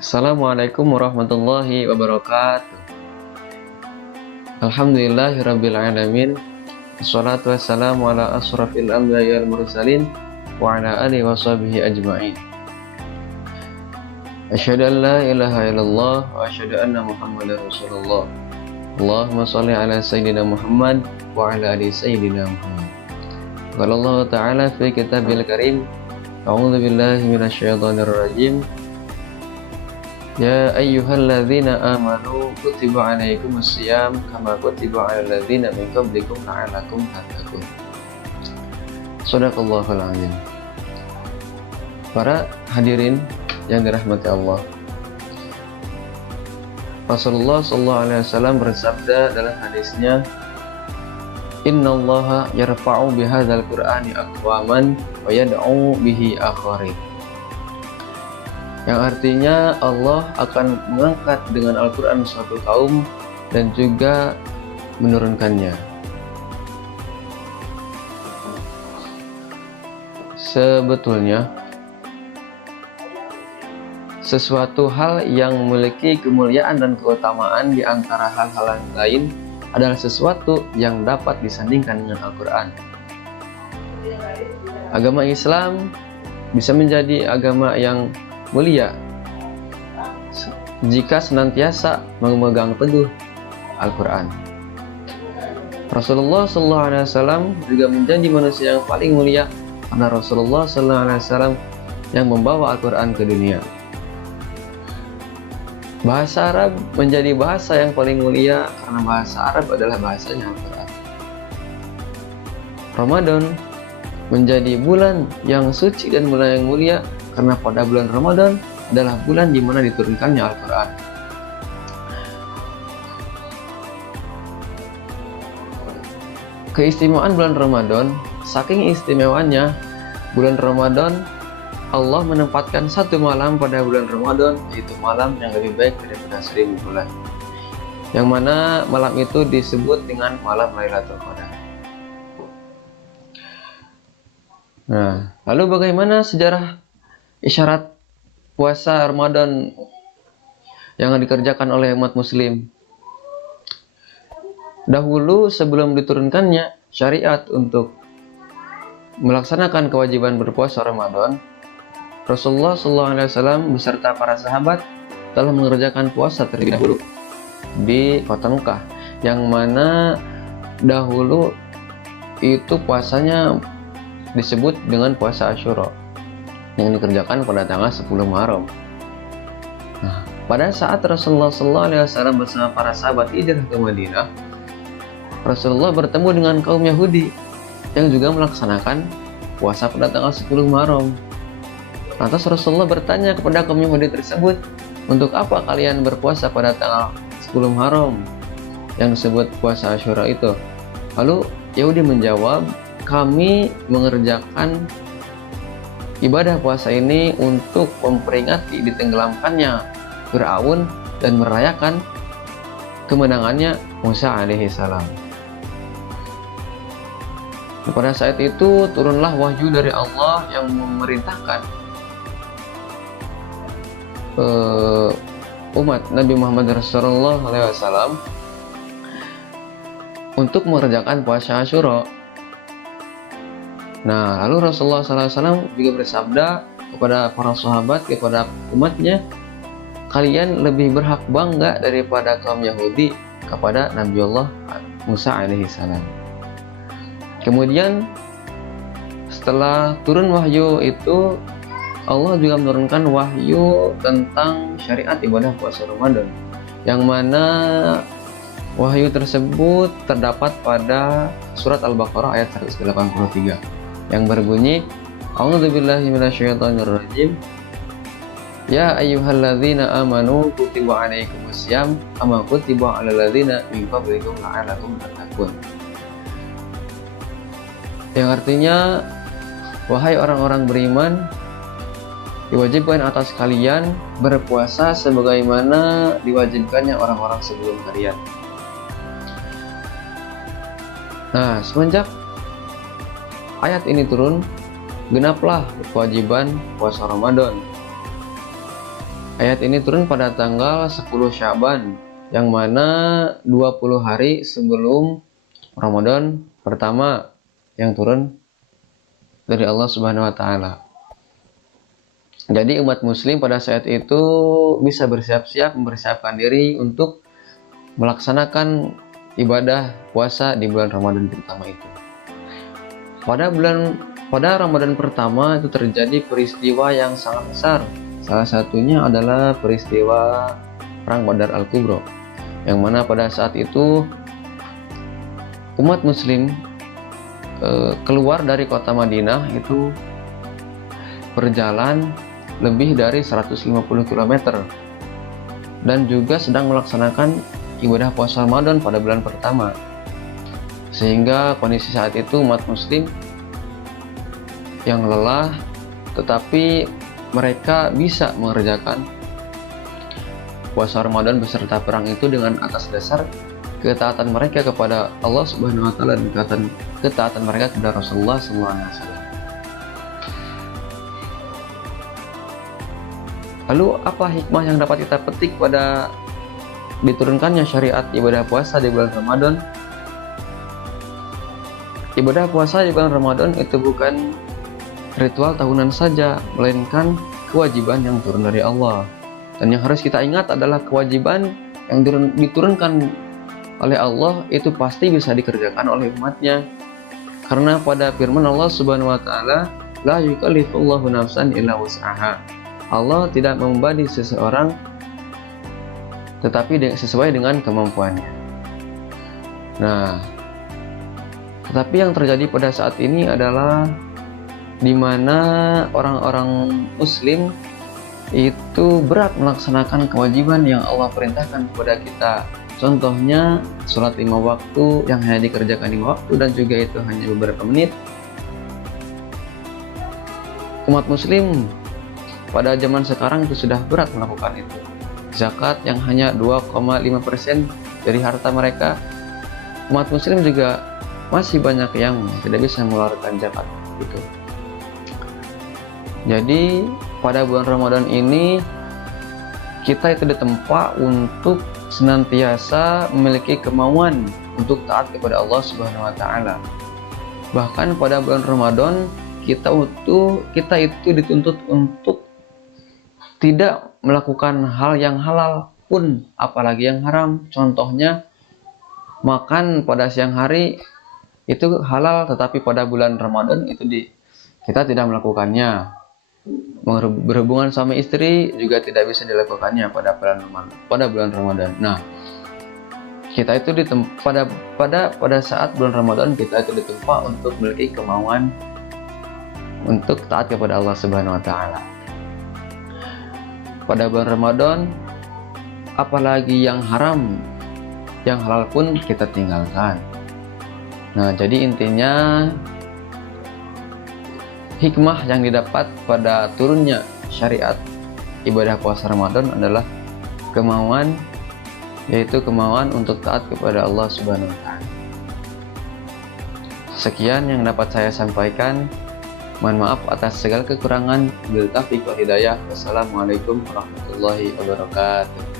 Assalamualaikum warahmatullahi wabarakatuh. Alhamdulillahirabbil alamin. Wassalatu wassalamu ala asrafil anbiya'i wal mursalin wa ala alihi washabihi ajma'in. Asyhadu an la ilaha illallah wa asyhadu anna Muhammadar Rasulullah. Allahumma shalli ala sayyidina Muhammad wa ala ali sayyidina Muhammad. Qala Allah Ta'ala fi kitabil karim. A'udzu billahi minasyaitonir rajim. Ya ayyuhalladzina amanu kutiba alaikumusiyam kama kutiba alal ladzina min qablikum la'allakum tattaqun. Shadaqallahul azim. Para hadirin yang dirahmati Allah, Rasulullah sallallahu alaihi wasallam bersabda dalam hadisnya, "Innallaha yarfa'u bihadzal qur'ani aqwaman wa yad'u bihi akharin." Yang artinya Allah akan mengangkat dengan Al-Quran suatu kaum dan juga menurunkannya. Sebetulnya sesuatu hal yang memiliki kemuliaan dan keutamaan di antara hal-hal lain adalah sesuatu yang dapat disandingkan dengan Al-Quran. Agama Islam bisa menjadi agama yang mulia jika senantiasa memegang teguh Al-Quran. Rasulullah SAW juga menjadi manusia yang paling mulia karena Rasulullah SAW yang membawa Al-Quran ke dunia. Bahasa Arab menjadi bahasa yang paling mulia karena bahasa Arab adalah bahasanya Al-Quran. Ramadan menjadi bulan yang suci dan bulan yang mulia karena pada bulan Ramadan adalah bulan di mana diturunkannya Al-Quran. Keistimewaan bulan Ramadan, saking istimewanya bulan Ramadan, Allah menempatkan satu malam pada bulan Ramadan, yaitu malam yang lebih baik daripada 1000 bulan. Yang mana malam itu disebut dengan malam Lailatul Qadar. Nah, lalu bagaimana sejarah isyarat puasa Ramadan yang dikerjakan oleh umat muslim? Dahulu sebelum diturunkannya syariat untuk melaksanakan kewajiban berpuasa Ramadan, Rasulullah SAW beserta para sahabat telah mengerjakan puasa terlebih dahulu di kota Mekah, yang mana dahulu itu puasanya disebut dengan puasa Asyura yang dikerjakan pada tanggal 10 Muharram. Nah, pada saat Rasulullah SAW bersama para sahabat hijrah ke Madinah, Rasulullah bertemu dengan kaum Yahudi yang juga melaksanakan puasa pada tanggal 10 Muharram. Lantas Rasulullah bertanya kepada kaum Yahudi tersebut, untuk apa kalian berpuasa pada tanggal 10 Muharram yang disebut puasa Asyura itu? Lalu Yahudi menjawab, kami mengerjakan ibadah puasa ini untuk memperingati ditenggelamkannya Fir'aun dan merayakan kemenangannya Musa alaihissalam. Pada saat itu turunlah wahyu dari Allah yang memerintahkan umat Nabi Muhammad SAW untuk mengerjakan puasa Asyura. Nah, lalu Rasulullah SAW juga bersabda kepada para sahabat, kepada umatnya, kalian lebih berhak bangga daripada kaum Yahudi kepada Nabiullah Musa alaihissalam. Kemudian setelah turun wahyu itu, Allah juga menurunkan wahyu tentang syariat ibadah puasa Ramadan, yang mana wahyu tersebut terdapat pada surat Al-Baqarah ayat 183 yang berbunyi, A'udzubillahi minasyaitonirrajim. Ya ayyuhalladzina amanu kutiba alaikumusiyam kama kutiba alal ladzina min qablikum la'allakum tattaqun. Yang artinya, wahai orang-orang beriman, diwajibkan atas kalian berpuasa sebagaimana diwajibkannya orang-orang sebelum kalian. Nah, semenjak ayat ini turun, genaplah kewajiban puasa Ramadan. Ayat ini turun pada tanggal 10 Syaban, yang mana 20 hari sebelum Ramadan pertama yang turun dari Allah Subhanahu wa taala. Jadi umat muslim pada saat itu bisa bersiap-siap mempersiapkan diri untuk melaksanakan ibadah puasa di bulan Ramadan pertama itu. Pada Ramadan pertama itu terjadi peristiwa yang sangat besar. Salah satunya adalah peristiwa Perang Badar Al-Kubra, yang mana pada saat itu umat muslim keluar dari kota Madinah itu berjalan lebih dari 150 km dan juga sedang melaksanakan ibadah puasa Ramadan pada bulan pertama, sehingga kondisi saat itu umat muslim yang lelah, tetapi mereka bisa mengerjakan puasa Ramadan beserta perang itu dengan atas dasar ketaatan mereka kepada Allah Subhanahu wa taala dan ketaatan mereka kepada Rasulullah SAW. Lalu apa hikmah yang dapat kita petik pada diturunkannya syariat ibadah puasa di bulan Ramadan? Ibadah puasa di bulan Ramadan itu bukan ritual tahunan saja, melainkan kewajiban yang turun dari Allah. Dan yang harus kita ingat adalah kewajiban yang diturunkan oleh Allah itu pasti bisa dikerjakan oleh umatnya. Karena pada firman Allah Subhanahu wa taala, la yukallifullahu nafsan illa wus'aha. Allah tidak membebani seseorang tetapi sesuai dengan kemampuannya. Nah, tetapi yang terjadi pada saat ini adalah di mana orang-orang muslim itu berat melaksanakan kewajiban yang Allah perintahkan kepada kita. Contohnya sholat 5 waktu yang hanya dikerjakan 5 waktu dan juga itu hanya beberapa menit. Umat muslim pada zaman sekarang itu sudah berat melakukan itu. Zakat yang hanya 2,5% dari harta mereka, umat muslim juga masih banyak yang tidak bisa mengeluarkan zakat itu. Jadi pada bulan Ramadan ini kita itu ditempa untuk senantiasa memiliki kemauan untuk taat kepada Allah Subhanahu wa taala. Bahkan pada bulan Ramadan kita itu dituntut untuk tidak melakukan hal yang halal pun, apalagi yang haram. Contohnya makan pada siang hari itu halal, tetapi pada bulan Ramadan kita tidak melakukannya. Berhubungan sama istri juga tidak bisa dilakukannya pada bulan Ramadan. Nah, kita itu pada saat bulan Ramadan kita itu ditempa untuk memiliki kemauan untuk taat kepada Allah Subhanahu wa taala. Pada bulan Ramadan apalagi yang haram, yang halal pun kita tinggalkan. Nah, jadi intinya hikmah yang didapat pada turunnya syariat ibadah puasa Ramadan adalah kemauan, yaitu kemauan untuk taat kepada Allah Subhanahu wa taala. Sekian yang dapat saya sampaikan. Mohon maaf atas segala kekurangan. Wabillahi taufiq wal hidayah. Wassalamualaikum warahmatullahi wabarakatuh.